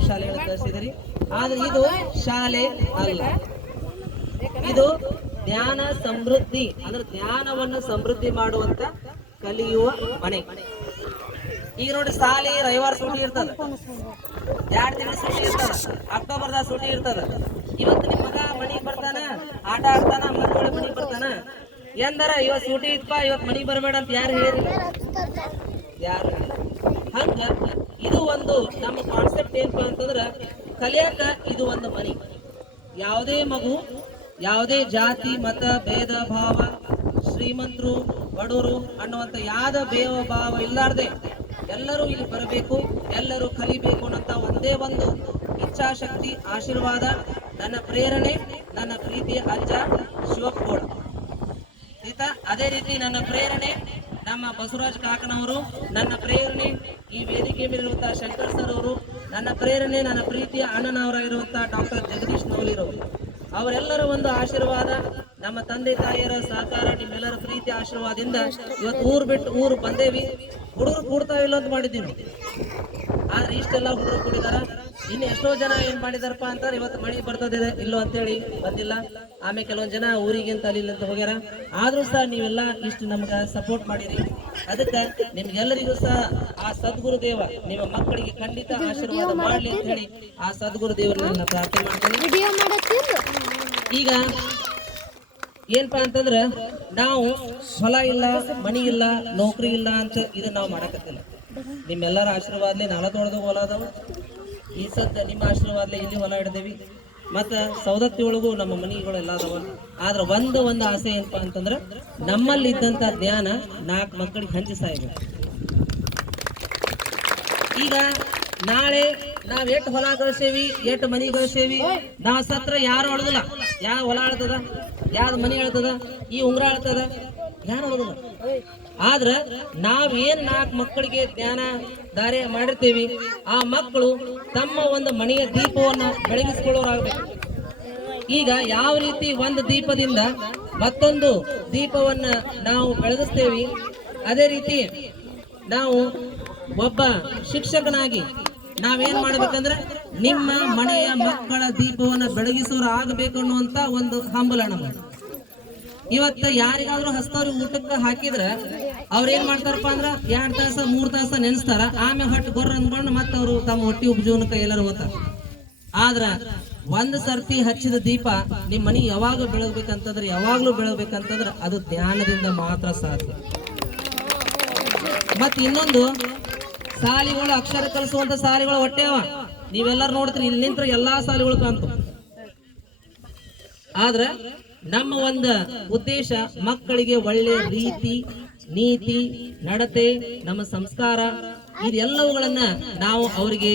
ಶಾಲೆಗಳ ಕಳಿಸಿದಿರಿ. ಆದ್ರೆ ಇದು ಶಾಲೆ ಅಲ್ಲ. ಇದು ಜ್ಞಾನ ಸಮೃದ್ಧಿ, ಅಂದ್ರೆ ಜ್ಞಾನವನ್ನು ಸಮೃದ್ಧಿ ಮಾಡುವಂತ ಕಲಿಯುವ ಮನೆ. ಈಗ ನೋಡಿ ಶಾಲೆ ರವಿವಾರ ಸೂಟಿ ಇರ್ತದ. ಎರಡ್ ದಿನ ಸೂಟಿ ಇರ್ತದ. ಅಕ್ಟೋಬರ್ದಾಗ ಸೂಟಿ ಇರ್ತದ. ಇವತ್ತು ನಿಮ್ಮ ಮಗ ಮನೆಗೆ ಬರ್ತಾನ, ಆಟ ಆಡ್ತಾನ, ಮಕ್ಕಳ ಮನಿಗ್ ಬರ್ತಾನ? ಎಂದರ ಇವತ್ತು ಸೂಟಿ ಇತ್ತಪ್ಪ ಇವತ್ತು ಮನೆಗೆ ಬರಬೇಡ ಅಂತ ಯಾರು ಹೇಳಿರಿ? ಯಾರು. ಹಂಗ? ಇದು ಒಂದು ನಮ್ಮ ಕಾನ್ಸೆಪ್ಟ್ ಏನಪ್ಪ ಅಂತಂದ್ರೆ ಕಲಿಯಾಕ ಇದು ಒಂದು ಮನಿ. ಯಾವುದೇ ಮಗು, ಯಾವುದೇ ಜಾತಿ, ಮತ, ಭೇದ, ಭಾವ, ಶ್ರೀಮಂತರು, ಬಡವರು, ಅನ್ನುವಂತ ಯಾವ ಭೇವ, ಭಾವ ಇಲ್ಲಾರ್ದೆ ಎಲ್ಲರೂ ಇಲ್ಲಿ ಬರಬೇಕು, ಎಲ್ಲರೂ ಕಲಿಬೇಕು ಅನ್ನೋಂಥ ಒಂದೇ ಒಂದು ಇಚ್ಛಾಶಕ್ತಿ, ಆಶೀರ್ವಾದ, ನನ್ನ ಪ್ರೇರಣೆ, ನನ್ನ ಪ್ರೀತಿಯ ಅಜ್ಜ ಶಿವಕೋಳ ಆಯ್ತಾ? ಅದೇ ರೀತಿ ನನ್ನ ಪ್ರೇರಣೆ ನಮ್ಮ ಬಸವರಾಜ್ ಕಾಕನವರು ನನ್ನ ಪ್ರೇರಣೆ ಈ ವೇದಿಕೆ ಮೇಲಿರುವಂತಹ ಶಂಕರ್ ಸರ್ ಅವರು, ನನ್ನ ಪ್ರೇರಣೆ, ನನ್ನ ಪ್ರೀತಿಯ ಅಣ್ಣನವರಾಗಿರುವಂತಹ ಡಾಕ್ಟರ್ ಜಗದೀಶ್ ನವಲಿರವರು ಅವರೆಲ್ಲರ ಒಂದು ಆಶೀರ್ವಾದ, ನಮ್ಮ ತಂದೆ ತಾಯಿಯರ ಸಹಕಾರ, ನಿಮ್ಮೆಲ್ಲರ ಪ್ರೀತಿ ಆಶೀರ್ವಾದದಿಂದ ಇವತ್ತು ಊರು ಬಿಟ್ಟು ಊರು ಬಂದೇವಿ. ಹುಡುಗರು ಕೂಡ್ತಾ ಇಲ್ಲ ಅಂತ ಮಾಡಿದ್ದೀನಿ. ಆದ್ರೆ ಇಷ್ಟೆಲ್ಲ ಹುಡುಗರು ಕೂಡಿದಾರ. ಇನ್ನು ಎಷ್ಟೋ ಜನ ಏನ್ ಮಾಡಿದಾರಪ್ಪ ಅಂತಾರೆ ಇವತ್ತು ಮಳೆ ಬರ್ತದೆ ಇಲ್ಲೋ ಅಂತೇಳಿ ಬಂದಿಲ್ಲ. ಆಮೇಲೆ ಕೆಲವೊಂದ್ ಜನ ಊರಿಗಿಂತ ಅಲ್ಲಿ ಅಲ್ಲಿಲ್ಲ ಅಂತ ಹೋಗ್ಯಾರ. ಆದ್ರೂ ಸಹ ನೀವೆಲ್ಲ ಇಷ್ಟು ನಮ್ಗ ಸಪೋರ್ಟ್ ಮಾಡಿರಿ. ಅದಕ್ಕೆ ನಿಮ್ಗೆಲ್ಲರಿಗೂ ಸಹ ಆ ಸದ್ಗುರು ದೇವ ನಿಮ್ಮ ಮಕ್ಕಳಿಗೆ ಖಂಡಿತ ಆಶೀರ್ವಾದ ಮಾಡ್ಲಿ ಅಂತ ಹೇಳಿ ಆ ಸದ್ಗುರು ದೇವರನ್ನ ಪ್ರಾರ್ಥನೆ ಮಾಡ್ತೀನಿ ಈಗ ಏನಪ್ಪಾ ಅಂತಂದ್ರ ನಾವು ಹೊಲ ಇಲ್ಲ ಮನಿ ಇಲ್ಲ ನೌಕರಿ ಇಲ್ಲ ಅಂತ ಇದನ್ನ ನಾವು ಮಾಡಕತ್ತಿಲ್ಲ. ನಿಮ್ಮೆಲ್ಲರ ಆಶೀರ್ವಾದ್ಲಿ ನಾಲ್ಕು ಹೊಲ ಅದಾವ. ಈ ಸತ್ತ ನಿಮ್ಮ ಆಶೀರ್ವಾದ್ಲಿ ಇಲ್ಲಿ ಹೊಲ ಹಿಡ್ದೇವಿ ಮತ್ತು ಸೌದತ್ತಿ ಒಳಗೂ ನಮ್ಮ ಮನೆಗಳೆಲ್ಲ ಅದಾವ ಆದ್ರೆ ಒಂದು ಒಂದು ಆಸೆ ಏನಪ್ಪ ಅಂತಂದ್ರೆ ನಮ್ಮಲ್ಲಿ ಇದ್ದಂತ ಜ್ಞಾನ ನಾಲ್ಕು ಮಕ್ಕಳಿಗೆ ಹಂಚಿ ಸಾಯ್ಬೇಕು. ಈಗ ನಾಳೆ ನಾವ್ ಎಟ್ ಹೊಲ ಕಳ್ಸೇವಿ ಎಟ್ ಮನಿ ಕಳ್ಸೇವಿ ನಾವ್ ಸತ್ರ ಯಾರು ಅಳದಿಲ್ಲ. ಯಾವ ಹೊಲ ಅಳ್ತದ, ಯಾವ್ದು ಮನಿ ಅಳ್ತದ, ಈ ಉಂಗ್ರ ಅಳ್ತದ, ಯಾರು ಅಳದಿಲ್ಲ. ಆದ್ರ ನಾವ್ ಏನ್ ನಾಲ್ಕು ಮಕ್ಕಳಿಗೆ ಜ್ಞಾನ ದಾರಿ ಮಾಡಿರ್ತೀವಿ, ಆ ಮಕ್ಕಳು ತಮ್ಮ ಒಂದು ಮನೆಯ ದೀಪವನ್ನ ಬೆಳಗಿಸ್ಕೊಳ್ಳೋರಾಗಬೇಕು. ಈಗ ಯಾವ ರೀತಿ ಒಂದು ದೀಪದಿಂದ ಮತ್ತೊಂದು ದೀಪವನ್ನ ನಾವು ಬೆಳಗಿಸ್ತೇವಿ, ಅದೇ ರೀತಿ ನಾವು ಒಬ್ಬ ಶಿಕ್ಷಕನಾಗಿ ನಾವೇನ್ ಮಾಡ್ಬೇಕಂದ್ರೆ ನಿಮ್ಮ ಮನೆಯ ಮಕ್ಕಳ ದೀಪವನ್ನ ಬೆಳಗಿಸೋರು ಆಗಬೇಕು ಅನ್ನುವಂತ ಒಂದು ಹಂಬಲ ನಮ್ಗೆ ಇವತ್ತ ಯಾರಿಗಾದ್ರೂ ಹಸ್ತವ್ರಿಗೆ ಊಟಕ್ಕೆ ಹಾಕಿದ್ರ ಅವ್ರ ಏನ್ ಮಾಡ್ತಾರಪ್ಪ ಅಂದ್ರ ಎರಡ್ ತಾಸ, ಮೂರ್ ತಾಸ ನೆನೆಸ್ತಾರ. ಆಮೇಲೆ ಹೊಟ್ಟೆ ಗೊರ್ರ ಅಂದ್ಕೊಂಡು ಮತ್ತೆ ಅವರು ತಮ್ಮ ಹೊಟ್ಟಿ ಉಪಜೀವನಕ್ಕೆ ಎಲ್ಲರೂ ಹೋಗ್ತಾರ. ಆದ್ರ ಒಂದ್ ಸರ್ತಿ ಹಚ್ಚಿದ ದೀಪ ನಿಮ್ ಮನಿ ಯಾವಾಗ ಬೆಳಗ್ಬೇಕಂತಂದ್ರೆ, ಯಾವಾಗ್ಲೂ ಬೆಳಗ್ಬೇಕಂತಂದ್ರ ಅದು ಧ್ಯಾನದಿಂದ ಮಾತ್ರ ಸಾಧ್ಯ. ಮತ್ ಇನ್ನೊಂದು, ಸಾಲಿಗಳು ಅಕ್ಷರ ಕಲಿಸುವಂತ ಸಾಲಿಗಳು ಹೊಟ್ಟೆ ಅವ. ನೀವೆಲ್ಲರೂ ನೋಡ್ತೀರಿ, ಇಲ್ಲಿ ನಿಂತ್ರ ಎಲ್ಲಾ ಸಾಲಿಗಳು ಕಾಣ್ತು ಆದ್ರ ನಮ್ಮ ಒಂದು ಉದ್ದೇಶ ಮಕ್ಕಳಿಗೆ ಒಳ್ಳೆ ರೀತಿ, ನೀತಿ, ನಡತೆ, ನಮ್ಮ ಸಂಸ್ಕಾರ, ಇದೆಲ್ಲವುಗಳನ್ನ ನಾವು ಅವರಿಗೆ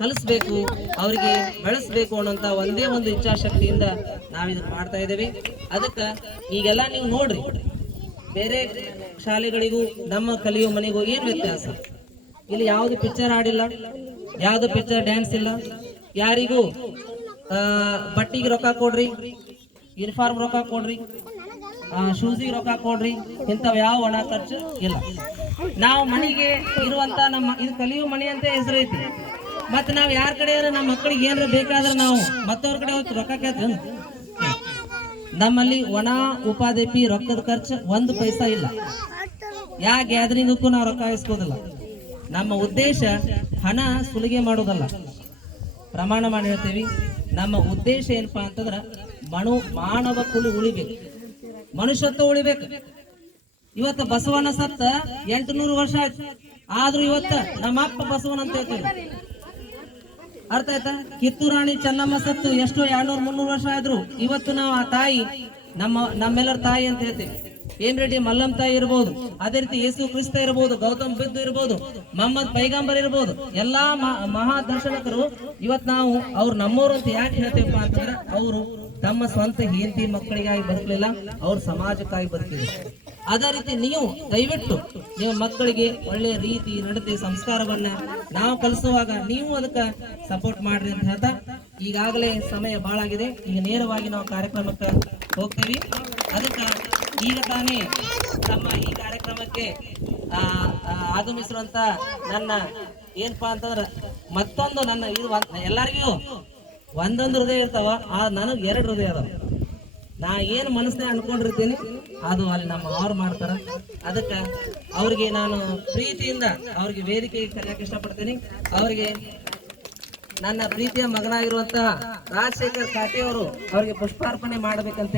ಕಲಿಸ್ಬೇಕು, ಅವರಿಗೆ ಬೆಳೆಸ್ಬೇಕು ಅನ್ನೋಂತ ಒಂದೇ ಒಂದು ಇಚ್ಛಾಶಕ್ತಿಯಿಂದ ನಾವು ಮಾಡ್ತಾ ಇದ್ದೇವೆ. ಅದಕ್ಕೆ ಈಗೆಲ್ಲ ನೀವು ನೋಡ್ರಿ, ಬೇರೆ ಶಾಲೆಗಳಿಗೂ ನಮ್ಮ ಕಲಿಯೋ ಮನೆಗೂ ಏನು ವ್ಯತ್ಯಾಸ? ಇಲ್ಲಿ ಯಾವುದು ಪಿಕ್ಚರ್ ಆಡಿಲ್ಲ ಯಾವುದು ಪಿಕ್ಚರ್ ಡ್ಯಾನ್ಸ್ ಇಲ್ಲ, ಯಾರಿಗೂ ಬಟ್ಟಿಗೆ ರೊಕ್ಕ ಕೊಡ್ರಿ ಯೂನಿಫಾರ್ಮ್ ರೊಕ್ಕ ಕೊಡ್ರಿ. ಶೂಸಿಗೆ ರೊಕ್ಕ ಕೊಡ್ರಿ. ಇಂಥವ್ ಯಾವ ಒಣ ಖರ್ಚು ಇಲ್ಲ. ನಾವು ಮನೆಗೆ ಇರುವಂತ ನಮ್ಮ, ಇದು ಕಲಿಯುವ ಮನೆ ಅಂತ ಹೆಸರು ಐತಿ. ಮತ್ತೆ ನಾವು ಯಾರ ಕಡೆ ನಮ್ಮ ಮಕ್ಕಳಿಗೆ ಏನಾರ ಬೇಕಾದ್ರೆ ನಾವು ಮತ್ತವ್ರ ಕಡೆ ಹೋಗಿ ರೊಕ್ಕ ಕೇಳ್ತೀವಿ. ನಮ್ಮಲ್ಲಿ ಒಣ ಉಪಾದೇಪಿ ರೊಕ್ಕದ ಖರ್ಚು ಒಂದು ಪೈಸಾ ಇಲ್ಲ. ಯಾ ಗ್ಯಾದರಿಂಗಕ್ಕೂ ನಾವು ರೊಕ್ಕ ಇಸ್ಕೋದಿಲ್ಲ ನಮ್ಮ ಉದ್ದೇಶ ಹಣ ಸುಲಿಗೆ ಮಾಡೋದಲ್ಲ. ಪ್ರಮಾಣ ಮಾಡಿ ಹೇಳ್ತೀವಿ. ನಮ್ಮ ಉದ್ದೇಶ ಏನಪ್ಪಾ ಅಂತಂದ್ರ ಮನು ಮಾನವ ಕುಲಿ ಉಳಿಬೇಕು. ಮನುಷ್ಯತ್ವ ಉಳಿಬೇಕು. ಇವತ್ತು ಬಸವನ ಸತ್ತ ಎಂಟುನೂರು ವರ್ಷ ಆಯ್ತು. ಆದ್ರೂ ಇವತ್ತ ನಮ್ಮ ಅಪ್ಪ ಬಸವನ ಅಂತ ಹೇಳ್ತೀವಿ ಅರ್ಥ ಆಯ್ತಾ? ಕಿತ್ತೂರಾಣಿ ಚೆನ್ನಮ್ಮ ಸತ್ತು ಎಷ್ಟೋ ಎರಡ್ನೂರು, ಮುನ್ನೂರು ವರ್ಷ ಆದ್ರು ಇವತ್ತು ನಾವು ಆ ತಾಯಿ, ನಮ್ಮ, ನಮ್ಮೆಲ್ಲರ ತಾಯಿ ಅಂತ ಹೇಳ್ತೀವಿ. ಏನ್ ರೆಡ್ಡಿ ಮಲ್ಲಮ್ಮ ತಾಯಿ ಇರ್ಬೋದು, ಅದೇ ರೀತಿ ಯೇಸು ಕ್ರಿಸ್ತ ಇರ್ಬೋದು, ಗೌತಮ್ ಬುದ್ಧ ಇರ್ಬೋದು, ಮೊಹಮ್ಮದ್ ಪೈಗಂಬರ್ ಇರ್ಬೋದು, ಎಲ್ಲಾ ಮಹಾ ದರ್ಶನಕರು ಇವತ್ ನಾವು ಅವ್ರು ನಮ್ಮವರು ಅಂತ ಯಾಕೆ ಹೇಳ್ತೇವಪ್ಪ ಅಂತಂದ್ರೆ, ಅವರು ತಮ್ಮ ಸ್ವಂತ ಹೆಂಡತಿ ಮಕ್ಕಳಿಗಾಗಿ ಬದುಕಲಿಲ್ಲ, ಅವ್ರ ಸಮಾಜಕ್ಕಾಗಿ ಬದುಕಿದ್ರು. ಅದೇ ರೀತಿ ನೀವು ದಯವಿಟ್ಟು ನಿಮ್ಮ ಮಕ್ಕಳಿಗೆ ಒಳ್ಳೆ ರೀತಿ ನಡತೆ ಸಂಸ್ಕಾರವನ್ನ ನಾವು ಕಲಿಸುವಾಗ ನೀವು ಅದಕ್ಕೆ ಸಪೋರ್ಟ್ ಮಾಡ್ರಿ ಅಂತ ಹೇಳ್ತಾ, ಈಗಾಗಲೇ ಸಮಯ ಬಾಳಾಗಿದೆ. ಈಗ ನೇರವಾಗಿ ನಾವು ಕಾರ್ಯಕ್ರಮಕ್ಕೆ ಹೋಗ್ತೀವಿ. ಅದಕ್ಕೆ ಈಗ ತಾನೇ ತಮ್ಮ ಈ ಕಾರ್ಯಕ್ರಮಕ್ಕೆ ಆಗಮಿಸಿರುವಂತ ನನ್ನ ಏನಪ್ಪಾ ಅಂತಂದ್ರ ಮತ್ತೊಂದು ನನ್ನ ಇದು ಎಲ್ಲರಿಗೂ ಒಂದೊಂದು ಹೃದಯ ಇರ್ತಾವ, ಆ ನನಗೆ ಎರಡು ಹೃದಯ ಅದಾವ. ನಾ ಏನು ಮನಸ್ಸಿನಾಗ ಅನ್ಕೊಂಡಿರ್ತೀನಿ, ಅದು ಅಲ್ಲಿ ನಮ್ಮ ಅವ್ರು ಮಾಡ್ತಾರ. ಅದಕ್ಕೆ ಅವ್ರಿಗೆ ನಾನು ಪ್ರೀತಿಯಿಂದ ಅವ್ರಿಗೆ ವೇದಿಕೆಗೆ ಕರೆಯಕ್ಕೆ ಇಷ್ಟಪಡ್ತೀನಿ. ಅವ್ರಿಗೆ ನನ್ನ ಪ್ರೀತಿಯ ಮಗನಾಗಿರುವಂತಹ ರಾಜಶೇಖರ್ ಕಾಟೆಯವರು ಅವರಿಗೆ ಪುಷ್ಪಾರ್ಪಣೆ ಮಾಡಬೇಕಂತ